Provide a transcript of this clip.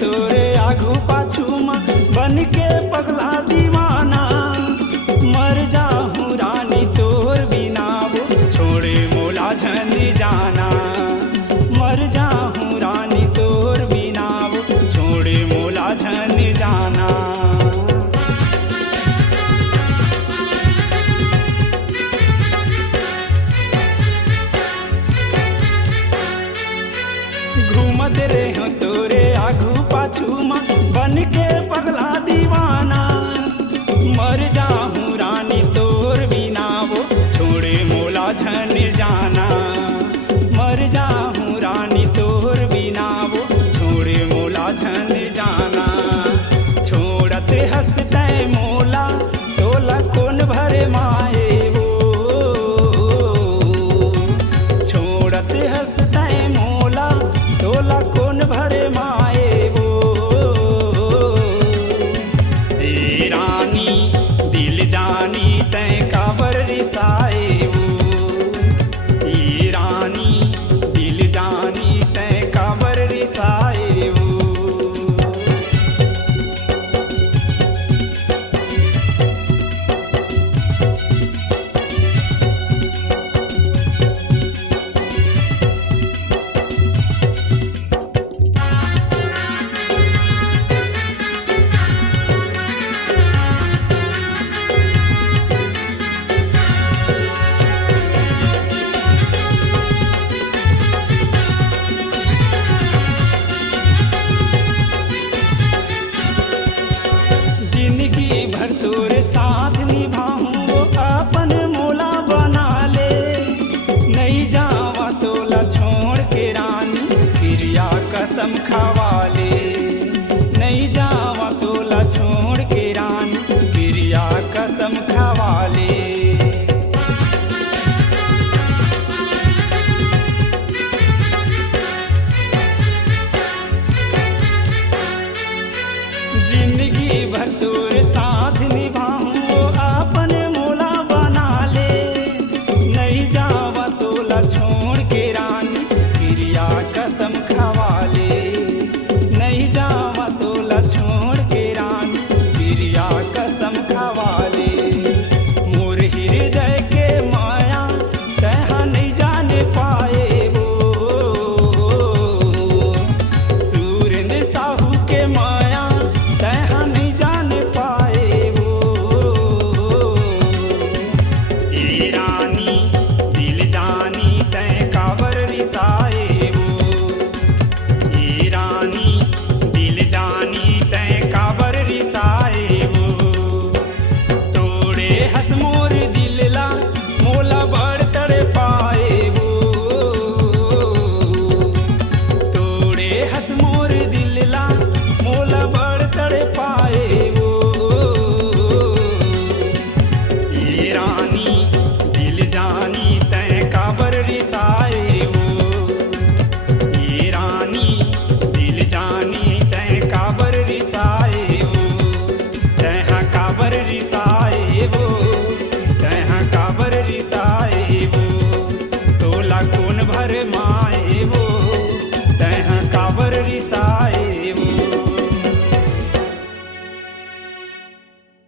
तोरे आगू पाछू माँ बन के पगला दीवाना। मर जाहूँ रानी तोर बिना वो छोड़े मोला झंडी जाना। मर जाहूँ रानी तोर बिना वो छोड़े मोला झंडी जाना। घूमत रहो तोरे आगू पाछू माँ बन के पगला दीवाना। मर जाहूँ रानी तोर बिना वो छोड़े मोला झन जाना। मर जाहूँ रानी तोर बिना वो छोड़े मोला झन जाना। छोड़ते हंसते मोला तोला कौन भरे माए वो। छोड़ते हंसते मोला तोला कौन भरे माए वो। ए रानी दिल जानी तय काबर रिसाए वो। ए रानी दिल जानी तय काबर रिसाए वो। जिंदगी भर तोरे साथ निभाऊं वो अपन मोला बना ले। नहीं जावा तोला छोड़ के रानी क्रिया कसम खा